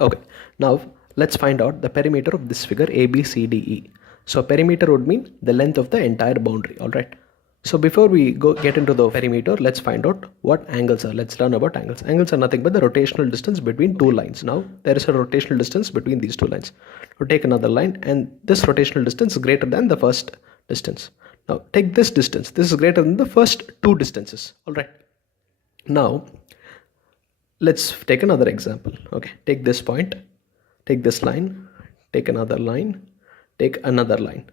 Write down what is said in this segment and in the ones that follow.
Okay, now let's find out the perimeter of this figure ABCDE. So perimeter would mean the length of the entire boundary. All right. So before we get into the perimeter, let's find out what angles are. Let's learn about angles. Angles are nothing but the rotational distance between two lines. Now there is a rotational distance between these two lines. Now take another line, and this rotational distance is greater than the first distance. Now take this distance. This is greater than the first two distances. All right. Now let's take another example. Okay, take this point, take this line, take another line, take another line,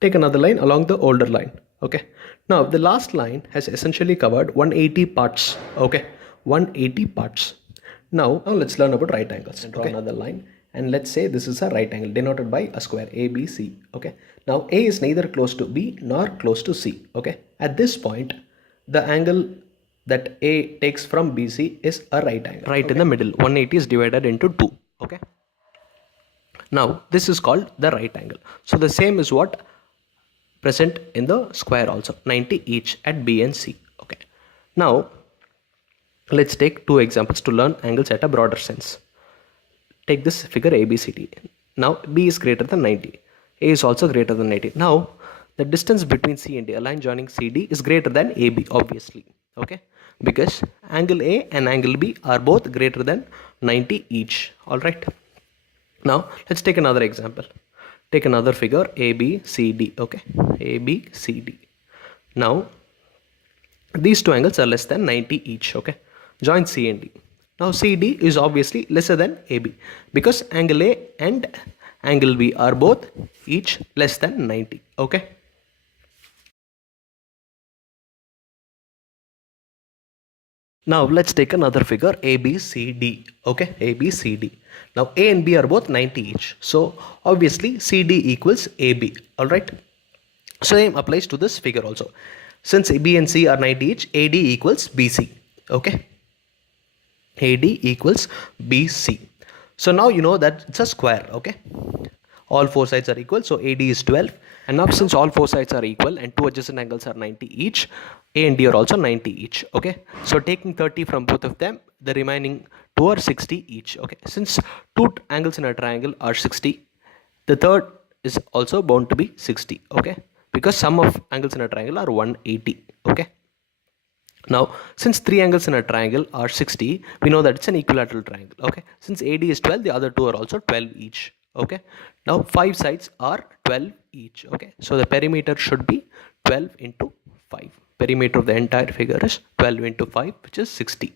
take another line along the older line. Okay, now the last line has essentially covered 180 parts. Okay, 180 parts. Now let's learn about right angles. Draw another line, and let's say this is a right angle denoted by a square ABC. Okay, now A is neither close to B nor close to C. Okay, at this point the angle that A takes from BC is a right angle. Right, okay, in the middle. 180 is divided into 2. Okay. Now this is called the right angle. So the same is what present in the square also. 90 each at B and C. Okay. Now let's take two examples to learn angles at a broader sense. Take this figure ABCD. Now B is greater than 90. A is also greater than 90. Now the distance between C and D, a line joining CD, is greater than AB, obviously. Okay, because angle A and angle B are both greater than 90 each. All right. Now let's take another example. Take another figure ABCD. Okay, ABCD. Now these two angles are less than 90 each. Okay, join C and D. Now CD is obviously lesser than AB because angle A and angle B are both each less than 90. Okay. Now let's take another figure ABCD. Okay, ABCD. Now A and B are both 90 each. So obviously CD equals AB. Alright. Same applies to this figure also. Since B and C are 90 each, AD equals BC. Okay. AD equals BC. So now you know that it's a square. Okay. All four sides are equal, so AD is 12. And now since all four sides are equal and two adjacent angles are 90 each, A and D are also 90 each. Okay, so taking 30 from both of them, the remaining two are 60 each. Okay, since two angles in a triangle are 60, the third is also bound to be 60. Okay, because sum of angles in a triangle are 180. Okay, now since three angles in a triangle are 60, we know that it's an equilateral triangle. Okay, since AD is 12, the other two are also 12 each. Okay, now five sides are 12 each. Okay, so the perimeter should be 12 into 5. Perimeter of the entire figure is 12 into 5, which is 60.